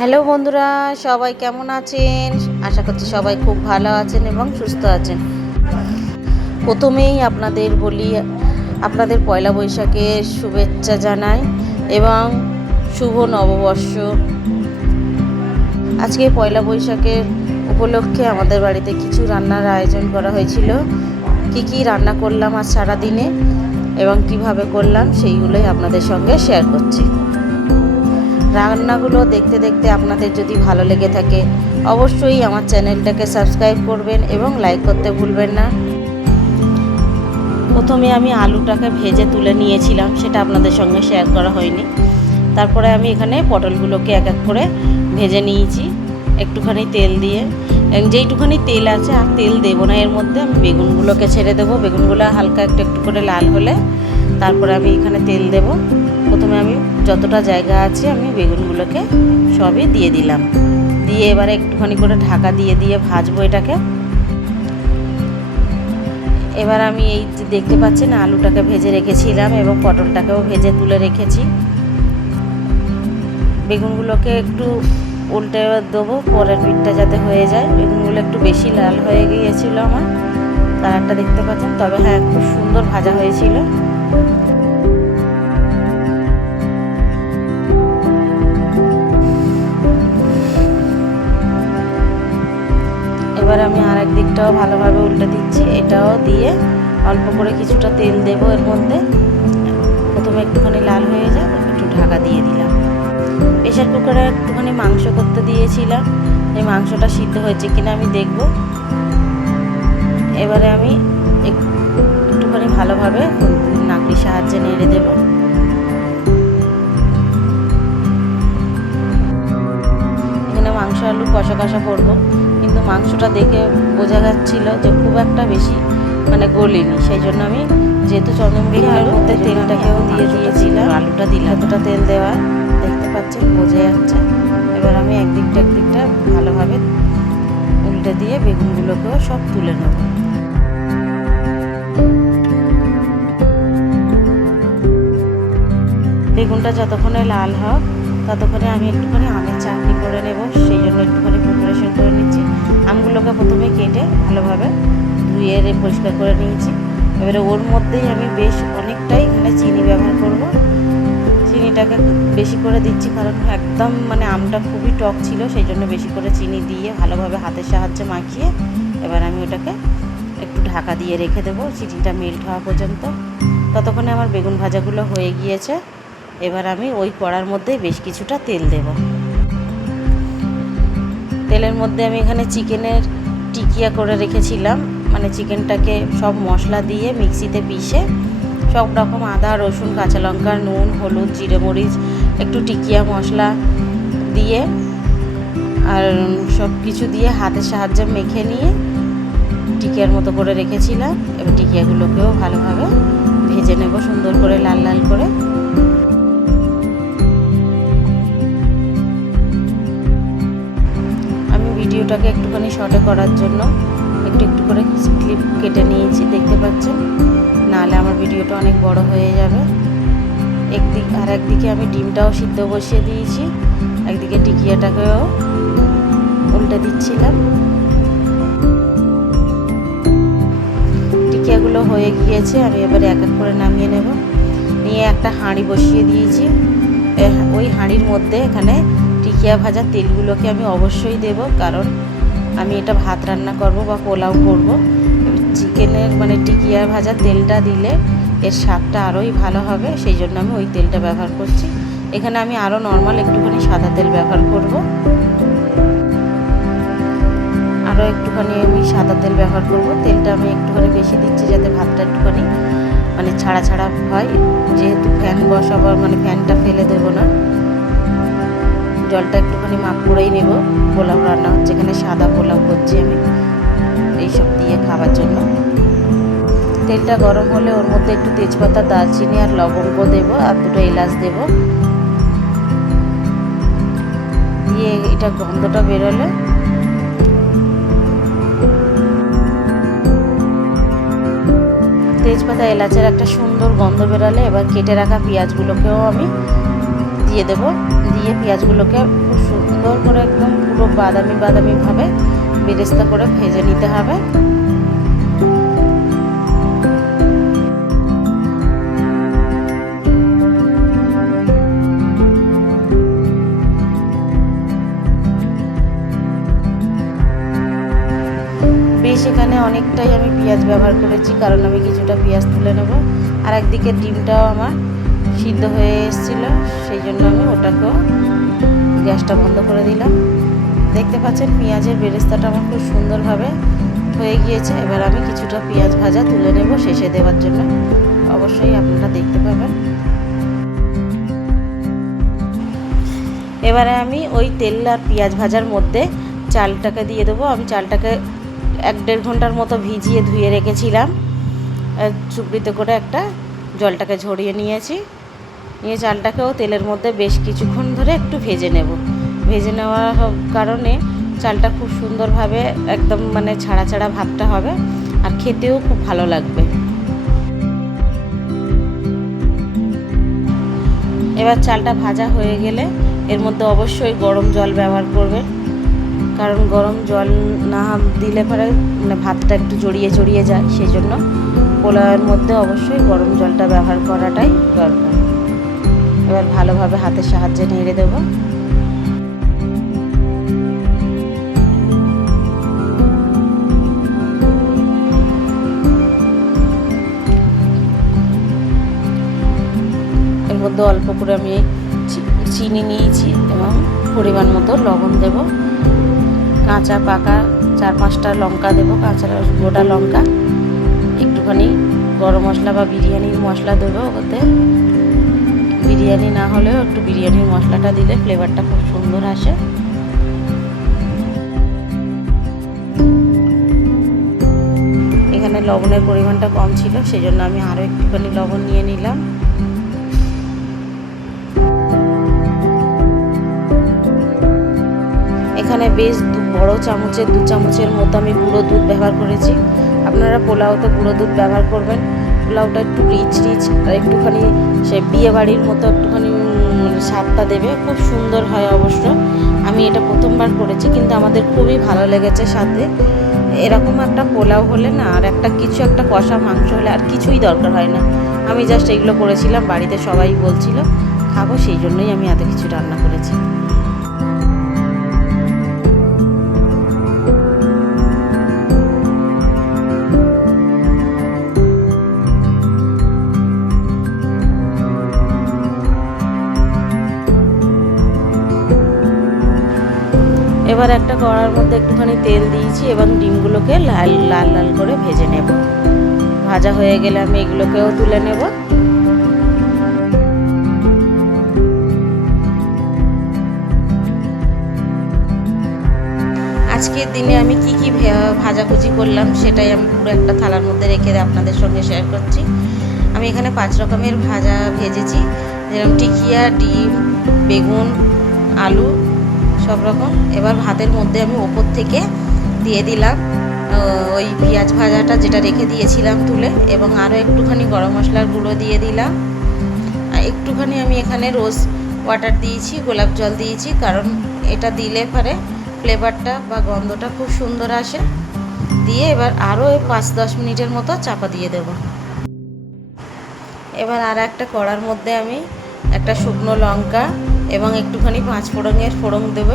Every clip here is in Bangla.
হ্যালো বন্ধুরা, সবাই কেমন আছেন? আশা করছি সবাই খুব ভালো আছেন এবং সুস্থ আছেন। প্রথমেই আপনাদের বলি, আপনাদের পয়লা বৈশাখের শুভেচ্ছা জানাই এবং শুভ নববর্ষ। আজকে পয়লা বৈশাখের উপলক্ষে আমাদের বাড়িতে কিছু রান্নার আয়োজন করা হয়েছিল। কি রান্না করলাম আজ সারাদিনে এবং কিভাবে করলাম সেইগুলোই আপনাদের সঙ্গে শেয়ার করছি। রান্নাগুলো দেখতে দেখতে আপনাদের যদি ভালো লেগে থাকে অবশ্যই আমার চ্যানেলটাকে সাবস্ক্রাইব করবেন এবং লাইক করতে ভুলবেন না। প্রথমে আমি আলুটাকে ভেজে তুলে নিয়েছিলাম, সেটা আপনাদের সঙ্গে শেয়ার করা হয়নি। তারপরে আমি এখানে পটলগুলোকে এক এক করে ভেজে নিয়েছি একটুখানি তেল দিয়ে। যেইটুখানি তেল আছে আর তেল দেবো না এর মধ্যে, আমি বেগুনগুলোকে ছেড়ে দেবো। বেগুনগুলো হালকা একটু একটু করে লাল হলে তারপরে আমি এখানে তেল দেব। প্রথমে আমি যতটা জায়গা আছে আমি বেগুনগুলোকে সবই দিয়ে দিলাম, দিয়ে এবারে একটুখানি করে ঢাকা দিয়ে দিয়ে ভাজবো এটাকে। এবার আমি এই যে দেখতে পাচ্ছেন আলুটাকে ভেজে রেখেছিলাম এবং পটলটাকেও ভেজে তুলে রেখেছি। বেগুনগুলোকে একটু উল্টে দেবো পরের পিঠটা যাতে হয়ে যায়। বেগুনগুলো একটু বেশি লাল হয়ে গিয়েছিলো আমার, কালারটা দেখতে পাচ্ছেন। তবে হ্যাঁ, খুব সুন্দর ভাজা হয়েছিল। এবার আমি আর এক দিকটাও ভালোভাবে উল্টে দিচ্ছি। এটাও দিয়ে অল্প করে কিছুটা তেল দেব এর মধ্যে। প্রথমে একটুখানি লাল হয়ে যায়, একটু ঢাকা দিয়ে দিলাম। প্রেশার কুকারে একটুখানি মাংস করতে দিয়েছিলাম, এই মাংসটা সিদ্ধ হয়েছে কিনা আমি দেখব। এবারে আমি একটুখানি ভালোভাবে নাকড়ির সাহায্যে নেড়ে দেব। এখানে মাংস আলু কষা কষা করবো, কিন্তু মাংসটা দেখে বোঝা যাচ্ছিল যে খুব একটা বেশি গলিনি। সেই জন্য আমি যেহেতু চন্দ্রমুখী আলুর মধ্যে তেলটাকেও দিয়ে দিয়েছিলাম, আলুটা দিলাম, এতটা তেল দেওয়া দেখতে পাচ্ছেন, বোঝা যাচ্ছে। এবার আমি একদিকটা ভালোভাবে উল্টে দিয়ে বেগুনগুলোকেও সব তুলে নেব। বেগুনটা যতক্ষণে লাল হোক ততক্ষণে আমি একটুখানি আমের চাটনি করে নেব, সেই জন্য একটুখানি প্রিপারেশন করে নিচ্ছি। আমগুলোকে প্রথমে কেটে ভালোভাবে ধুয়ে পরিষ্কার করে নিয়েছি। এবারে ওর মধ্যেই আমি বেশ অনেকটাই এখানে চিনি ব্যবহার করব। চিনিটাকে বেশি করে দিচ্ছি কারণ একদম আমটা খুবই টক ছিল, সেই জন্য বেশি করে চিনি দিয়ে ভালোভাবে হাতের সাহায্যে মাখিয়ে এবার আমি ওটাকে একটু ঢাকা দিয়ে রেখে দেবো চিনিটা মেল্ট হওয়া পর্যন্ত। ততক্ষণে আমার বেগুন ভাজাগুলো হয়ে গিয়েছে। এবার আমি ওই কড়ার মধ্যে বেশ কিছুটা তেল দেব। তেলের মধ্যে আমি এখানে চিকেনের টিকিয়া করে রেখেছিলাম, চিকেনটাকে সব মশলা দিয়ে মিক্সিতে পিষে সব রকম আদা রসুন কাঁচা লঙ্কা নুন হলুদ জিরে মরিচ একটু টিকিয়া মশলা দিয়ে আর সব কিছু দিয়ে হাতের সাহায্যে মেখে নিয়ে টিকিয়ার মতো করে রেখেছিলাম। এবার টিকিয়াগুলোকেও ভালোভাবে ভেজে নেব সুন্দর করে লাল লাল করে। আমি ভিডিওটাকে একটুখানি শর্টে করার জন্য একটু একটু করে ক্লিপ কেটে নিয়েছি, দেখতে পাচ্ছেন, নাহলে আমার ভিডিওটা অনেক বড় হয়ে যাবে। একদিকে আমি ডিমটাও সিদ্ধ বসিয়ে দিয়েছি, একদিকে টিকিয়াটাকেও উল্টে দিচ্ছিলাম। টিকিয়াগুলো হয়ে গিয়েছে, আমি এবারে এক এক করে নামিয়ে নেব। নিয়ে একটা হাঁড়ি বসিয়ে দিয়েছি। ওই হাঁড়ির মধ্যে এখানে টিকিয়া ভাজা তেলগুলোকে আমি অবশ্যই দেব, কারণ আমি এটা ভাত রান্না করব বা পোলাও করব। চিকেনের টিকিয়া ভাজা তেলটা দিলে এর স্বাদটা আরোই ভালো হবে, সেই জন্য আমি ওই তেলটা ব্যবহার করছি। এখানে আমি আরও নর্মাল একটুখানি সাদা তেল ব্যবহার করব। আরও একটুখানি আমি সাদা তেল ব্যবহার করব। তেলটা আমি একটুখানি বেশি দিচ্ছি যাতে ভাতটা একটুখানি ছাড়া ছাড়া হয়, যেহেতু ফ্যান বসাবার ফ্যানটা ফেলে দেবো না। জলটা একটুখানি মাপ করেই নেব, পোলাও রান্না হচ্ছে, এখানে সাদা পোলাও করছি আমি এইসব দিয়ে খাবার জন্য। তেলটা গরম হলে ওর মধ্যে একটু তেজপাতা দারচিনি আর লবঙ্গ দেব আর দুটো এলাচ দেব। দিয়ে এটা গন্ধটা বেরোলে তেজপাতা এলাচের একটা সুন্দর গন্ধ বেরোলে এবার কেটে রাখা পেঁয়াজগুলোকেও আমি দিয়ে দেব। দিয়ে পেঁয়াজগুলোকে খুব সুন্দর সুন্দর করে একদম পুরো বাদামি বাদামি ভাবে বেরেস্তা করে ভেজে নিতে হবে। সেখানে অনেকটাই আমি পেঁয়াজ ব্যবহার করেছি, কারণ আমি কিছুটা পেঁয়াজ তুলে নেব। আর একদিকে ডিমটাও আমার সিদ্ধ হয়ে এসেছিল, সেই জন্য আমি ওটাকেও গ্যাসটা বন্ধ করে দিলাম। দেখতে পাচ্ছেন পেঁয়াজের বেরেস্তাটা আমার খুব সুন্দরভাবে হয়ে গিয়েছে। এবার আমি কিছুটা পেঁয়াজ ভাজা তুলে নেব শেষে দেওয়ার জন্য, অবশ্যই আপনারা দেখতে পাবেন। এবারে আমি ওই তেল আর পেঁয়াজ ভাজার মধ্যে চালটাকে দিয়ে দেবো। আমি চালটাকে 1-1.5 ঘন্টার মতো ভিজিয়ে ধুয়ে রেখেছিলাম। চুপড়িতে করে একটা জলটাকে ঝরিয়ে নিয়েছি। নিয়ে চালটাকেও তেলের মধ্যে বেশ কিছুক্ষণ ধরে একটু ভেজে নেব। ভেজে নেওয়ার কারণে চালটা খুব সুন্দরভাবে একদম মানে ছাড়া ছাড়া ভাতটা হবে, আর খেতেও খুব ভালো লাগবে। এবার চালটা ভাজা হয়ে গেলে এর মধ্যে অবশ্যই গরম জল ব্যবহার করবেন, কারণ গরম জল না দিলে পরে মানে ভাতটা একটু জড়িয়ে যায়, সেই জন্য পোলাওয়ের মধ্যে অবশ্যই গরম জলটা ব্যবহার করাটাই দরকার। এবার ভালোভাবে হাতের সাহায্যে নেড়ে দেব। এর মধ্যে অল্প করে আমি চিনি নিয়েছি এবং পরিমাণ মতো লবণ দেব। কাঁচা পাকা 4-5টা লঙ্কা দেবো, কাঁচা গোটা লঙ্কা, একটুখানি গরম মশলা বা বিরিয়ানির মশলা দেবো। ওতে বিরিয়ানি না হলেও একটু বিরিয়ানির মশলাটা দিলে ফ্লেভারটা খুব সুন্দর আসে। এখানে লবণের পরিমাণটা কম ছিল, সেই জন্য আমি আরও একটুখানি লবণ নিয়ে নিলাম। এখানে বেশ বড় চামচের 2 চামচের মতো আমি গুঁড়ো দুধ ব্যবহার করেছি। আপনারা পোলাওতে গুঁড়ো দুধ ব্যবহার করবেন। পোলাওটা একটু রিচ আর একটুখানি সে বিয়ে বাড়ির মতো একটুখানি স্বাদটা দেবে, খুব সুন্দর হয় অবশ্য। আমি এটা প্রথমবার করেছি, কিন্তু আমাদের খুবই ভালো লেগেছে। সাথে এরকম একটা পোলাও হলে না, আর কিছু একটা কষা মাংস হলে আর কিছুই দরকার হয় না। আমি জাস্ট এগুলো করেছিলাম, বাড়িতে সবাই বলছিল খাবো, সেই জন্যই আমি এত কিছু রান্না করেছি। এবার একটা কড়ার মধ্যে একটুখানি তেল দিয়েছি এবং ডিমগুলোকে লাল লাল লাল করে ভেজে নেব। ভাজা হয়ে গেলে আমি এগুলোকেও তুলে নেব। আজকের দিনে আমি কি কি ভাজাভুজি করলাম সেটাই আমি পুরো একটা থালার মধ্যে রেখে আপনাদের সঙ্গে শেয়ার করছি। আমি এখানে 5 রকমের ভাজা ভেজেছি, যেরকম টিকিয়া, ডিম, বেগুন, আলু সব রকম। এবার ভাতের মধ্যে আমি ওপর থেকে দিয়ে দিলাম ওই পেঁয়াজ ভাজাটা যেটা রেখে দিয়েছিলাম তুলে, এবং আরও একটুখানি গরম মশলার গুঁড়ো দিয়ে দিলাম। একটুখানি আমি এখানে রোজ ওয়াটার দিয়েছি, গোলাপ জল দিয়েছি, কারণ এটা দিলে পরে ফ্লেভারটা বা গন্ধটা খুব সুন্দর আসে। দিয়ে এবার আরও 5-10 মিনিটের মতো চাপা দিয়ে দেব। এবার আর একটা কড়ার মধ্যে আমি একটা শুকনো লঙ্কা এবং একটুখানি 5 ফোড়নের ফোড়ন দেব।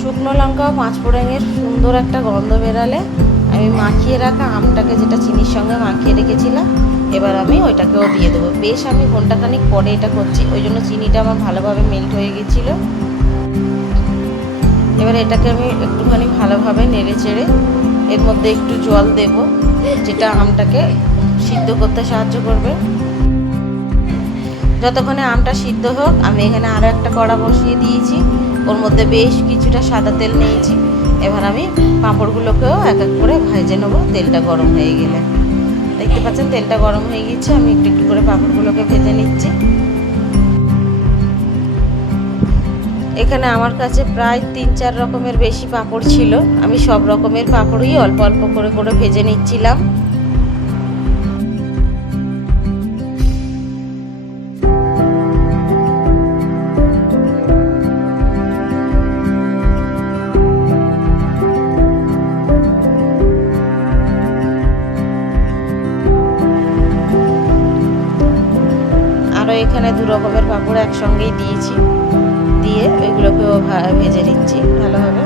শুকনো লঙ্কা ও 5 ফোড়নের সুন্দর একটা গন্ধ বেরালে আমি মাখিয়ে রাখা আমটাকে, যেটা চিনির সঙ্গে মাখিয়ে রেখেছিলাম, এবার আমি ওইটাকেও দিয়ে দেবো। বেশ আমি ঘন্টাখানিক পরে এটা করছি, ওই জন্য চিনিটা আমার ভালোভাবে মেল্ট হয়ে গেছিলো। এবার এটাকে আমি একটুখানি ভালোভাবে নেড়ে চেড়ে এর মধ্যে একটু জল দেব, যেটা আমটাকে সিদ্ধ করতে সাহায্য করবে। যতক্ষণে আমটা সিদ্ধ হোক, আমি এখানে আরও একটা কড়া বসিয়ে দিয়েছি, ওর মধ্যে বেশ কিছুটা সাদা তেল নিয়েছি। এবার আমি পাঁপড়গুলোকেও এক এক করে ভেজে নেবো তেলটা গরম হয়ে গেলে। দেখতে পাচ্ছেন তেলটা গরম হয়ে গেছে, আমি একটু একটু করে পাঁপড়গুলোকে ভেজে নিচ্ছি। এখানে আমার কাছে প্রায় 3-4 রকমের বেশি পাঁপড় ছিল। আমি সব রকমের পাঁপড়ই অল্প অল্প করে করে ভেজে নিচ্ছিলাম। আরও এখানে 2 রকমের পাঁপড় একসঙ্গেই দিয়েছি, দিয়ে ওইগুলোকেও ভেজে নিচ্ছি ভালোভাবে।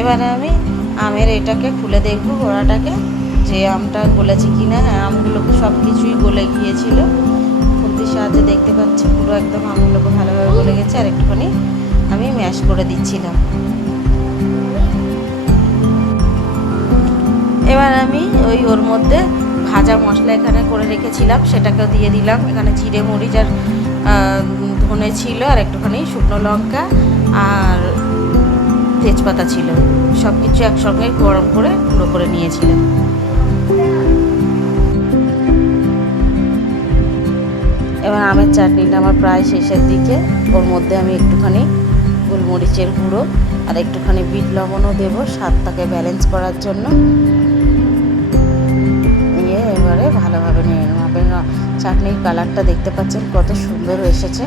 এবারে আমি আমের এটাকে খুলে দেখবো গোড়াটাকে, যে আমটা গলেছে কিনা। হ্যাঁ, আমগুলো সব কিছুই গলে গিয়েছিল। খুন্তির সাহায্যে দেখতে পাচ্ছি পুরো একদম আমগুলোকে ভালোভাবে গলে গেছে। আর একটুখানি আমি ম্যাশ করে দিচ্ছিলাম। এবার আমি ওর মধ্যে ভাজা মশলা এখানে করে রেখেছিলাম, সেটাকেও দিয়ে দিলাম। এখানে জিরে মরিচ আর ধনে ছিল, আর একটুখানি শুকনো লঙ্কা আর তেজপাতা ছিল। সব কিছু একসঙ্গে গরম করে গুঁড়ো করে নিয়েছিলাম। এবার আমের চাটনিটা আমার প্রায় শেষের দিকে। ওর মধ্যে আমি একটুখানি গোলমরিচের গুঁড়ো আর একটুখানি বিট লবণও দেবো স্বাদটাকে ব্যালেন্স করার জন্য। নিয়ে এবারে ভালোভাবে নিয়ে নেব। আপনি চাটনির কালারটা দেখতে পাচ্ছেন কত সুন্দর এসেছে।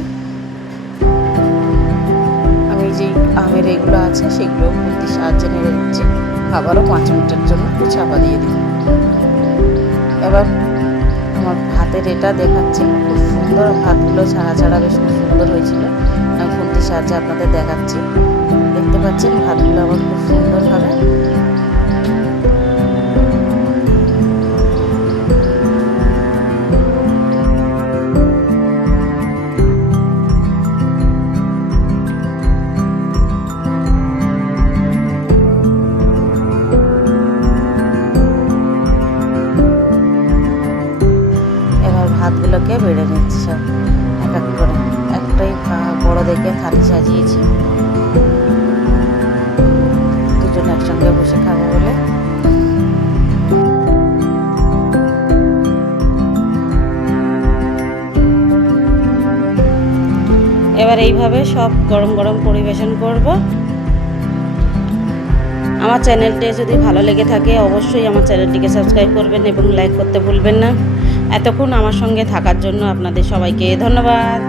আমি যে আমের এগুলো আছে সেগুলো খুন্তির সাহায্যে নেড়ে দিচ্ছি। আবারও 5 মিনিটের জন্য একটু চাপা দিয়ে দিই। এবার আমার ভাতের এটা দেখাচ্ছি, খুব সুন্দর ভাতগুলো ছাড়া ছাড়া বেশ খুব সুন্দর হয়েছিল। আমি খুন্তির সাহায্যে আপনাদের দেখাচ্ছি। দেখতে পাচ্ছেন ভাতগুলো আমার খুব সুন্দর হবে। ভাতগুলোকে বেড়ে নিচ্ছি সব এক এক করে। একটাই বড় দেখে থালি সাজিয়েছি, দুজন একসঙ্গে বসে খাবো বলে। এবার এইভাবে সব গরম গরম পরিবেশন করব। আমার চ্যানেলটি যদি ভালো লেগে থাকে অবশ্যই আমার চ্যানেলটিকে সাবস্ক্রাইব করবেন এবং লাইক করতে ভুলবেন না। এতক্ষণ আমার সঙ্গে থাকার জন্য আপনাদের সবাইকে ধন্যবাদ।